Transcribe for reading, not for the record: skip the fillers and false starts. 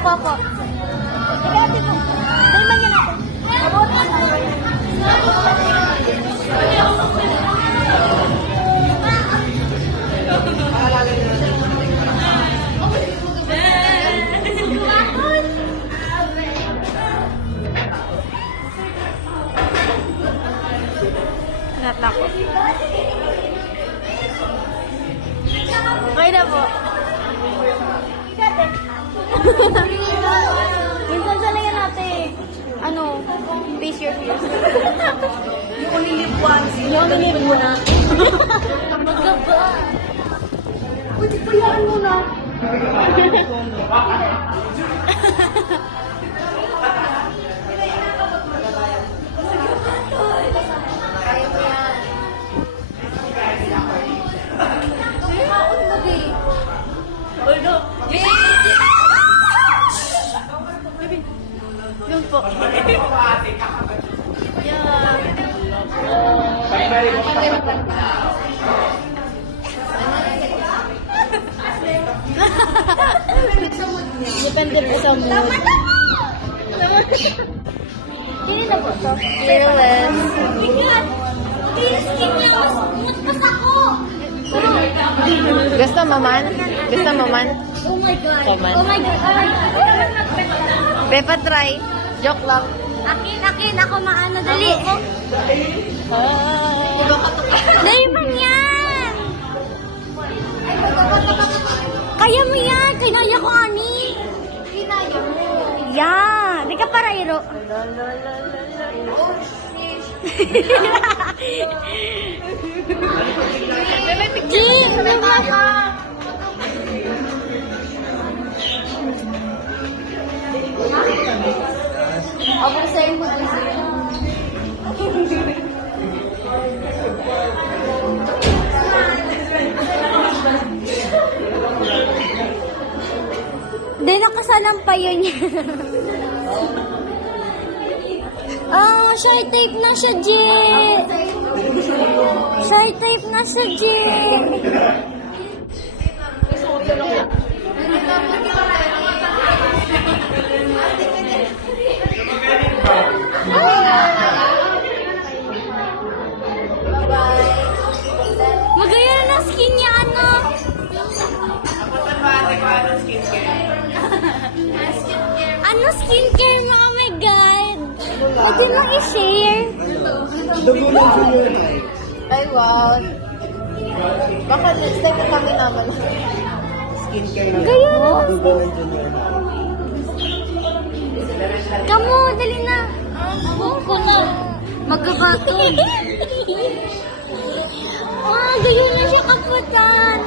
Ako. Ate ko. Dalman niya na ako. Hanap na ako. Okay na po. Minsan sa lang yan natin. Face your fears. Yung unilip once. Yung unilip mo na. Magkaba. Pwede payaan mo na. Yun po. Depende po sa mood. Pili na po to. Fearless. Gusto mo man? Oh my God. Kaman. Oh my God. Bepa try. Joke lang. Akin. Ako maano. Dali. Dali man yan. Kaya mo yan. Kinaya ko, ani. Kinaya mo. Yan. Di ka parayro. Oh, shish. Ako sa'yo mo. Di nakasalampa yun yan. Short tape na siya, J. Short tape na siya, J. Magaya na skin niya, ano? Ano skincare, mga my God? Pwede mo i-share. Ay, wow. Baka next time kami naman. Gaya na. Kamu, dali na. Ko na. Magkabato. Gaya na siya kaputan.